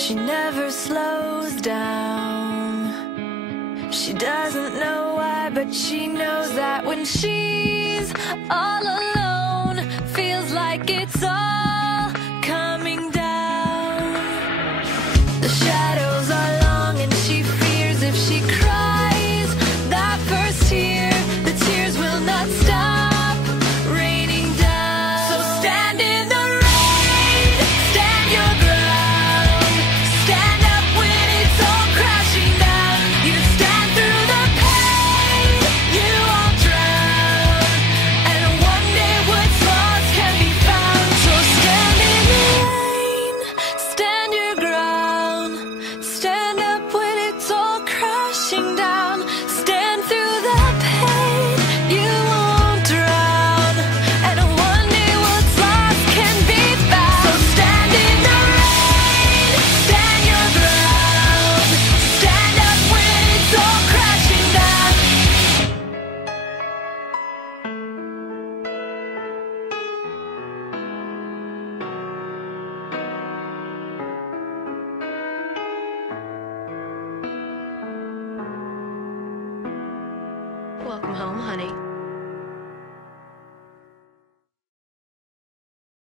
She never slows down. She doesn't know why, but she knows that when she's all alone, feels like it's all coming down. The shadows are long and she fears if she cries that first tear, the tears will not stop raining down. So stand in the rain, stand your ground, stand up when it's all crashing down. You stand through the pain, you won't drown, and one day what's lost can be found. So stand in the rain, stand your ground, stand up when it's all crashing down. Stand through the pain, you won't drown, and one day what's lost can be found. So stand in the rain, stand your ground, stand up when it's all crashing down. Welcome home, honey.